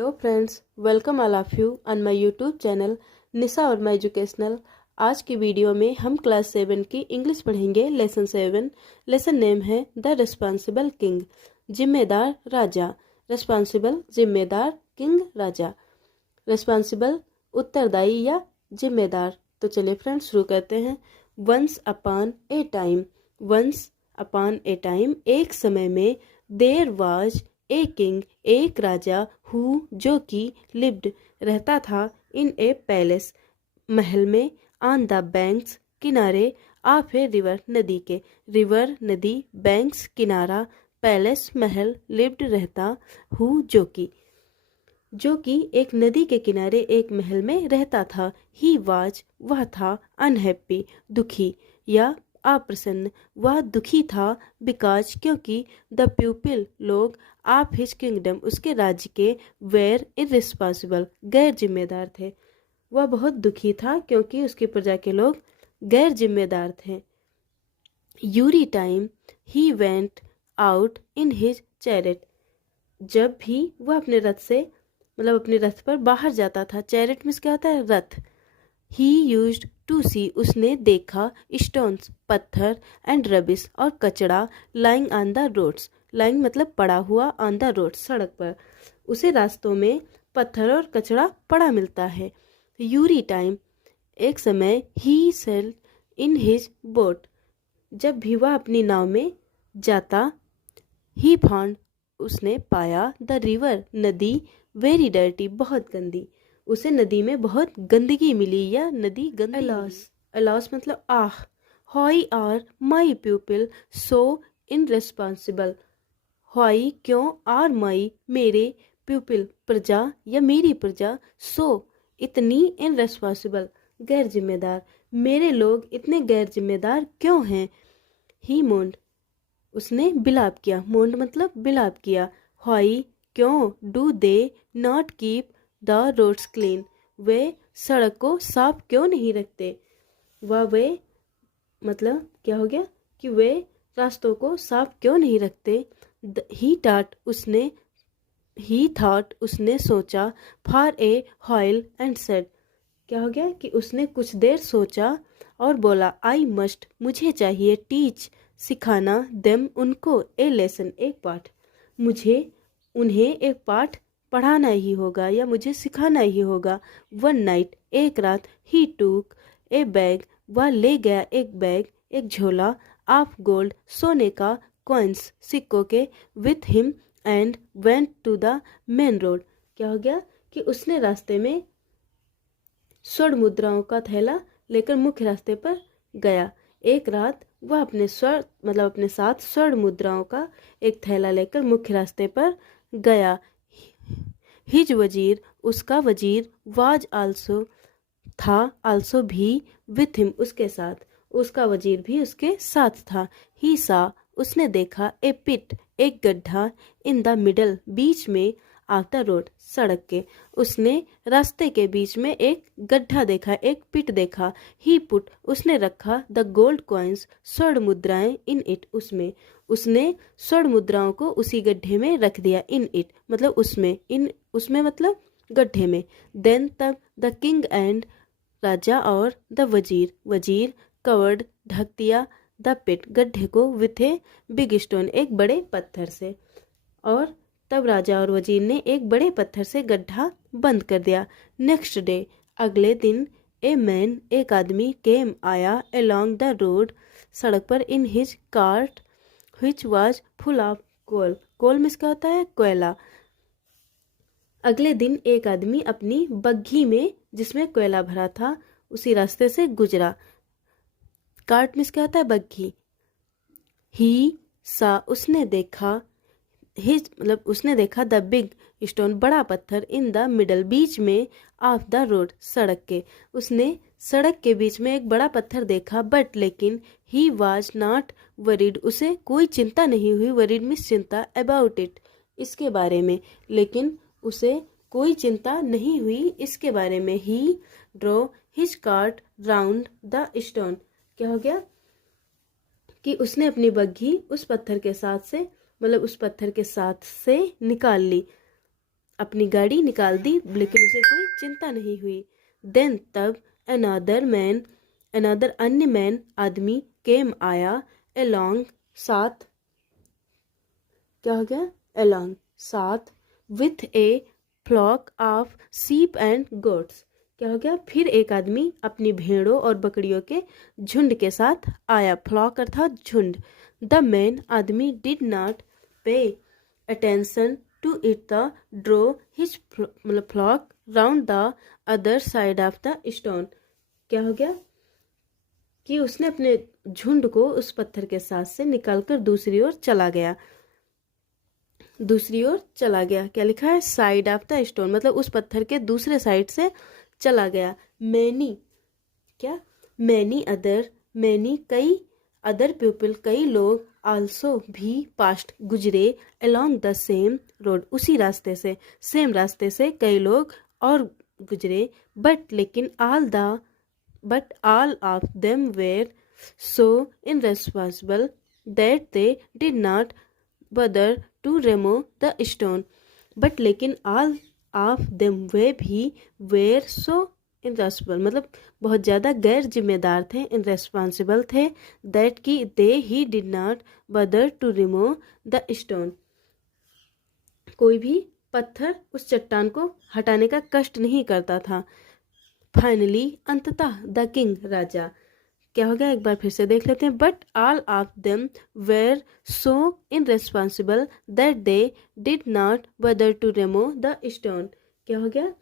Hello friends, welcome all of you on my YouTube channel Nisha और my educational. आज की video में हम क्लास 7 की इंग्लिश पढ़ेंगे। लेसन 7। लेसन नेम है द रिस्पॉन्सिबल किंग, जिम्मेदार राजा। रिस्पॉन्सिबल जिम्मेदार, किंग राजा। रिस्पॉन्सिबल उत्तरदायी या जिम्मेदार। तो चलिए फ्रेंड्स शुरू करते हैं। Once upon a time. Once upon a time, एक समय में। देयर वाज ए किंग, एक राजा। हु जो कि लिव्ड रहता था। इन ए पैलेस, महल में। ऑन द बैंक्स किनारे। ऑफ ए रिवर नदी के। रिवर नदी, बैंक्स किनारा, पैलेस महल, लिव्ड रहता। हु जो कि एक नदी के किनारे एक महल में रहता था। ही वाज वह था। अनहैप्पी दुखी या अप्रसन्न, वह दुखी था। बिकॉज क्योंकि द पीपल लोग, ऑफ हिज किंगडम उसके राज्य के, वेर इररिस्पॉन्सिबल गैर जिम्मेदार थे। वह बहुत दुखी था क्योंकि उसकी प्रजा के लोग गैर जिम्मेदार थे। Yuri time he went out in his chariot, जब भी वह अपने रथ से अपने रथ पर बाहर जाता था। चैरेट मीन्स क्या होता है? रथ। ही यूज्ड टू सी, उसने देखा। स्टोन्स पत्थर, एंड रबिश और कचड़ा। Lying on the roads, lying मतलब पड़ा हुआ, ऑन द रोड सड़क पर। उसे रास्तों में पत्थर और कचड़ा पड़ा मिलता है। यूरी टाइम, एक समय। ही सेल इन हिज बोट, जब भी वह अपनी नाव में जाता। ही फाउंड, उसने पाया। द रिवर नदी, वेरी डर्टी बहुत गंदी, उसे नदी में बहुत गंदगी मिली या नदी गंदी। अलास, अलास मतलब आह। Why are my people so irresponsible, why क्यों, आर माई मेरे, पीपल प्रजा या मेरी प्रजा, सो इतनी, इनरेस्पॉन्सिबल गैर जिम्मेदार, मेरे लोग इतने गैर जिम्मेदार क्यों हैं। ही मोन्ड, उसने बिलाप किया। मोन्ड मतलब बिलाप किया। हॉई क्यों, do they not keep the roads clean, वे सड़क को साफ क्यों नहीं रखते। वे मतलब क्या हो गया कि वे रास्तों को साफ क्यों नहीं रखते। ही थॉट, उसने सोचा। For a while and said, क्या हो गया कि उसने कुछ देर सोचा और बोला। आई मस्ट, मुझे चाहिए। टीच, सिखाना। देम, उनको। ए लेसन, एक पाठ। मुझे उन्हें एक पाठ पढ़ाना ही होगा या मुझे सिखाना ही होगा। वन नाइट, एक रात। ही टूक ए बैग, वह ले गया एक बैग, एक झोला। ऑफ गोल्ड, सोने का। कॉइन्स, सिक्कों के। With him, and went to the main road, क्या हो गया कि उसने रास्ते में स्वर्ण मुद्राओं का थैला लेकर मुख्य रास्ते पर गया। एक रात वह अपने अपने साथ स्वर्ण मुद्राओं का एक थैला लेकर मुख्य रास्ते पर गया। हिज वजीर, उसका वजीर। वाज आल्सो, था। आल्सो भी। विथ हिम, उसके साथ। उसका वजीर भी उसके साथ था। ही सा, उसने देखा। ए पिट, एक गड्ढा। इन द मिडल, बीच में। ऑफ द रोड, सड़क के। उसने रास्ते के बीच में एक गड्ढा देखा, एक पिट देखा। ही पुट, उसने रखा। द गोल्ड कॉइन्स, स्वर्ण मुद्राएं। इन इट, उसमें। उसने स्वर्ण मुद्राओं को उसी गड्ढे में रख दिया। इन इट मतलब उसमें, इन उसमें मतलब गड्ढे में। देन, तब। द किंग एंड, राजा और। द वजीर कवर्ड, ढक दिया। द पिट, गड्ढे को। विथ ए बिग स्टोन, एक बड़े पत्थर से। और तब राजा और वजीर ने एक बड़े पत्थर से गड्ढा बंद कर दिया। नेक्स्ट डे, अगले दिन। ए मैन, एक आदमी। केम, आया। अलोंग द रोड, सड़क पर। In his cart, which was full of coal, coal में क्या होता है? कोयला। अगले दिन एक आदमी अपनी बग्घी में, जिसमें कोयला भरा था, उसी रास्ते से गुजरा। कार्ट में क्या होता है? बग्घी। ही सा, उसने देखा। हिज उसने देखा। द बिग स्टोन, बड़ा पत्थर। इन द मिडल, बीच में। ऑफ द रोड, सड़क के। उसने सड़क के बीच में एक बड़ा पत्थर देखा। बट लेकिन। ही वाज नॉट वरीड, उसे कोई चिंता नहीं हुई। वरीड मीन्स चिंता। अबाउट इट, इसके बारे में। लेकिन उसे कोई चिंता नहीं हुई इसके बारे में। He draw his cart round the stone, क्या हो गया कि उसने अपनी बग्घी उस पत्थर के साथ से उस पत्थर के साथ से निकाल ली। अपनी गाड़ी निकाल दी, लेकिन उसे कोई चिंता नहीं हुई। देन तब अनदर अन्य मैन आदमी केम आया, अलोंग साथ, क्या हो गया, अलोंग साथ, with a flock of sheep and goats, क्या हो गया, फिर एक आदमी अपनी भेड़ों और बकरियों के झुंड के साथ आया। फ्लॉक अर्थात झुंड। द मैन आदमी did not pay attention to it the drew his मतलब flock round the other side of the stone, क्या हो गया कि उसने अपने झुंड को उस पत्थर के साथ से निकालकर दूसरी ओर चला गया। दूसरी ओर चला गया, क्या लिखा है, साइड ऑफ द स्टोन, मतलब उस पत्थर के दूसरे साइड से चला गया। मैनी, क्या, मैनी कई अदर पीपल, कई लोग, आल्सो भी, पास्ट ऑलसो गुजरे, अलोंग द सेम रोड, उसी रास्ते से, सेम रास्ते से कई लोग और गुजरे। लेकिन but all of them were so irresponsible that they did not bother to remove the stone. But लेकिन ऑल ऑफ देम, वे भी, वेर सो इनरेस्पॉन्सिबल मतलब बहुत ज़्यादा गैर जिम्मेदार थे, इनरेस्पॉन्सिबल थे, दैट की दे he did not bother to remove the stone, कोई भी पत्थर उस चट्टान को हटाने का कष्ट नहीं करता था। फाइनली, अंततः, द किंग, राजा, क्या हो गया, एक बार फिर से देख लेते हैं। But all of them were so irresponsible that they did not bother to remove the stone, क्या हो गया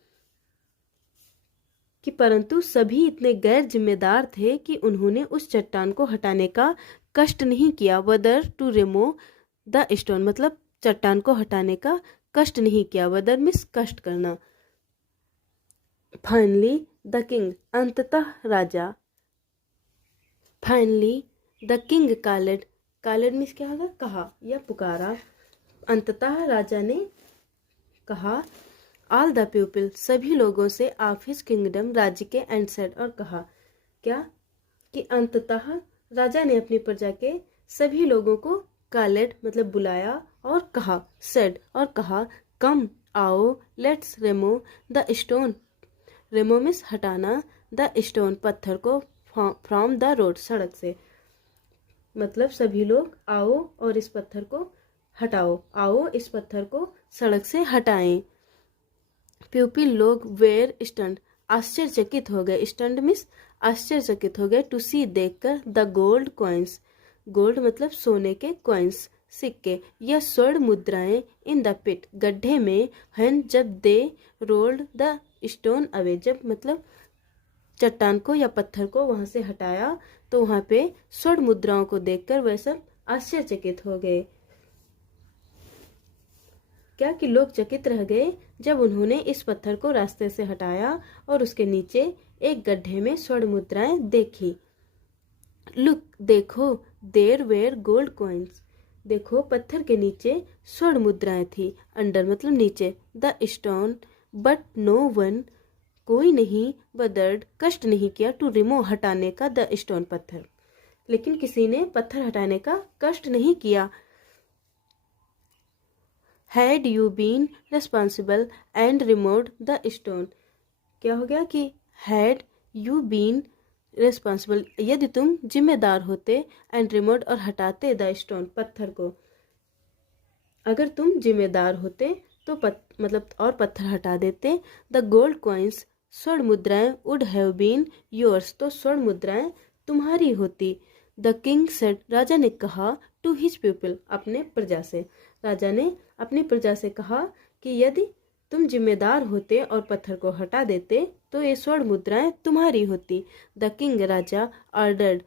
कि परंतु सभी इतने गैर जिम्मेदार थे कि उन्होंने उस चट्टान को हटाने का कष्ट नहीं किया। बदर टू रिमूव द स्टोन मतलब चट्टान को हटाने का कष्ट नहीं किया। बदर मीन्स कष्ट करना। फाइनली द किंग, अंततः राजा। Finally the king called, called means क्या होगा, कहा या पुकारा। अंततः राजा ने कहा, ऑल द पीपल, सभी लोगों से, ऑफ हिज किंगडम, राज्य के, एंड सेड, और कहा, क्या कि अंततः राजा ने अपनी प्रजा के सभी लोगों को कॉल्ड मतलब बुलाया और कहा, सेड और कहा, कम आओ, let's remove the stone, remove means हटाना, द स्टोन पत्थर को, फ्रॉम द रोड सड़क से, मतलब सभी लोग आओ और इस पत्थर को हटाओ, आओ इस पत्थर को सड़क से हटाएं। प्यूपिल लोग वेयर स्टंड, आश्चर्यचकित हो गए, स्टंड मीन्स आश्चर्यचकित हो गए, टू सी देखकर, द गोल्ड कॉइन्स, गोल्ड मतलब सोने के, कॉइन्स सिक्के या स्वर्ण मुद्राएं, इन द पिट गड्ढे में, हैन जब दे रोल्ड द स्टोन अवे, जब मतलब चट्टान को या पत्थर को वहां से हटाया तो वहां पे स्वर्ण मुद्राओं को देखकर वह सब आश्चर्यचकित हो गए। क्या कि लोग चकित रह गए जब उन्होंने इस पत्थर को रास्ते से हटाया और उसके नीचे एक गड्ढे में स्वर्ण मुद्राएं देखी। लुक, देखो, देयर वेयर गोल्ड कॉइन्स, देखो पत्थर के नीचे स्वर्ण मुद्राएं थी, अंडर मतलब नीचे, the stone, but no one, कोई नहीं, बदर्ड कष्ट नहीं किया, टू रिमूव हटाने का, द स्टोन पत्थर, लेकिन किसी ने पत्थर हटाने का कष्ट नहीं किया। Had you been responsible and removed the stone, क्या हो गया कि हैड यू बीन रेस्पॉन्सिबल, यदि तुम जिम्मेदार होते, एंड रिमूव्ड और हटाते, द स्टोन पत्थर को, अगर तुम जिम्मेदार होते तो मतलब और पत्थर हटा देते, द गोल्ड कॉइन्स, स्वर्ण मुद्राएं, वुड हैव बीन योर्स, तो स्वर्ण मुद्राएं तुम्हारी होती। द किंग सेड, राजा ने कहा, टू हिज पीपल, अपने प्रजा से, राजा ने अपनी प्रजा से कहा कि यदि तुम जिम्मेदार होते और पत्थर को हटा देते तो ये स्वर्ण मुद्राएं तुम्हारी होती। द किंग, राजा, ऑर्डर्ड,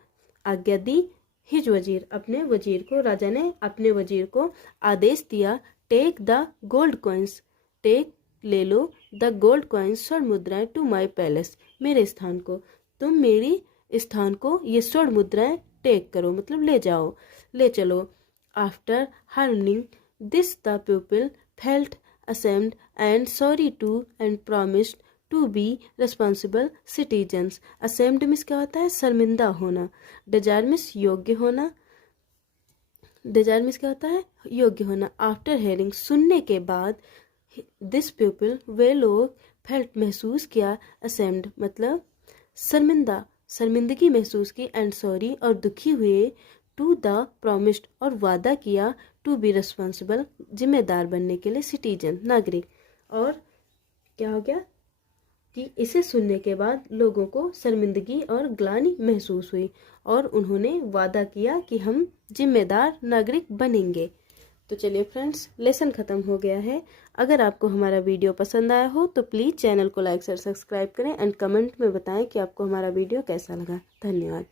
आज्ञा दी, हिज वजीर, अपने वजीर को, राजा ने अपने वजीर को आदेश दिया, take the gold coins, take ले लो, द गोल्ड कॉइन्स, स्वर्ण मुद्राएं, टू माई पैलेस, मेरे स्थान को, तुम मेरी स्थान को ये स्वर्ण मुद्राएं टेक करो मतलब ले जाओ, ले चलो। After hearing this the people felt ashamed and sorry to and promised to be responsible citizens। ashamed means क्या होता है, शर्मिंदा होना। desire मीन्स योग्य होना, desire मीन्स क्या होता है, योग्य होना। आफ्टर हेयरिंग, सुनने के बाद, दिस पीपल वे लोग फेल्ट महसूस किया, असेम्ड मतलब शर्मिंदगी महसूस की, एंड सॉरी और दुखी हुए, टू द प्रॉमिस्ड और वादा किया, टू बी रिस्पॉन्सिबल जिम्मेदार बनने के लिए, सिटीजन नागरिक। और क्या हो गया कि इसे सुनने के बाद लोगों को शर्मिंदगी और ग्लानि महसूस हुई और उन्होंने वादा किया कि हम जिम्मेदार नागरिक बनेंगे। तो चलिए फ्रेंड्स, लेसन ख़त्म हो गया है। अगर आपको हमारा वीडियो पसंद आया हो तो प्लीज़ चैनल को लाइक और सब्सक्राइब करें एंड कमेंट में बताएं कि आपको हमारा वीडियो कैसा लगा। धन्यवाद।